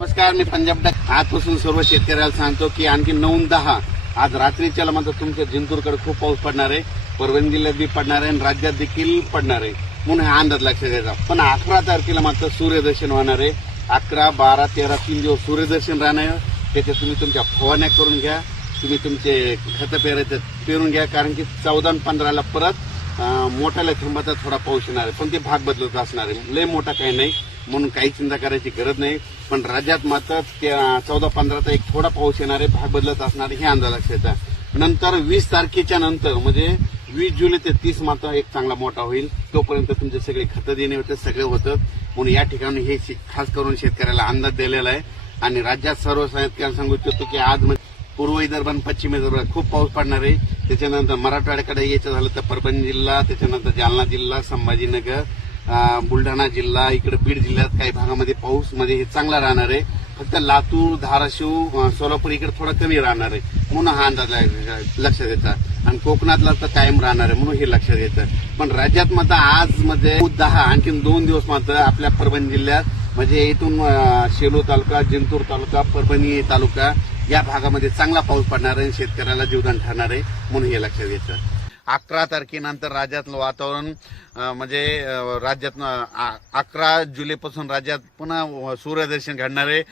नमस्कार, मी पंजाब डक आजपासून सर्व शेतकऱ्याला सांगतो की आणखी 9-10 आज रात्रीच्याला मात्र तुमच्या जिंतूरकडे खूप पाऊस पडणार आहे, परभणी जिल्ह्यात बी पडणार आहे आणि राज्यात देखील पडणार आहे म्हणून हा अंदाज लक्षात घ्यायचा. पण 11 तारखेला मात्र सूर्यदर्शन होणार आहे. 11, 12, 13 3 दिवस सूर्यदर्शन राहणार आहे. त्याच्यात तुम्ही तुमच्या फवारण्या करून घ्या, तुम्ही तुमचे खतं पेरून घ्या, कारण की 14 आणि 15ला परत मोठ्याला थांबाचा थोडा पाऊस येणार आहे. पण ते भाग बदलत असणार आहे, लय मोठा काही नाही म्हणून काही चिंता करायची गरज नाही. पण राज्यात मात्र 14-15चा एक थोडा पाऊस येणार आहे, भाग बदलत असणार आहे, हे अंदाज लक्षात. नंतर 20 तारखेच्या नंतर म्हणजे 20 जुलै ते 30 मात्र एक चांगला मोठा होईल. तोपर्यंत तुमचे सगळे खतं देणे होते, सगळे होतं. म्हणून या ठिकाणी हे खास करून शेतकऱ्याला अंदाज दिलेला आहे. आणि राज्यात सर्व शेतकऱ्यांना सांगू इच्छितो की आज पूर्व विदर्भ आणि पश्चिम विदर्भात खूप पाऊस पडणार आहे. त्याच्यानंतर मराठवाड्याकडे यायचं झालं तर परभणी जिल्हा, त्याच्यानंतर जालना जिल्हा, संभाजीनगर, बुलढाणा जिल्हा, इकडे बीड जिल्ह्यात काही भागामध्ये पाऊस म्हणजे हे चांगला राहणार आहे. फक्त लातूर, धाराशिव, सोलापूर इकडे थोडा कमी राहणार आहे म्हणून हा अंदाज लक्षात घ्यायचा. आणि कोकणातला तर कायम राहणार आहे म्हणून हे लक्षात घ्यायचं. पण राज्यात मात्र आज मध्ये 10 आणखी 2 दिवस मात्र आपल्या परभणी जिल्ह्यात म्हणजे इथून शेलू तालुका, जिंतूर तालुका, परभणी तालुका या भागामध्ये चांगला पाऊस पडणार आहे, शेतकऱ्याला जीवदान ठरणार आहे म्हणून हे लक्षात घ्यायचं. 11 तारखेनंतर राज्यातलं वातावरण म्हणजे राज्यात 11 जुलैपासून राज्यात पुन्हा सूर्यदर्शन घडणार आहे.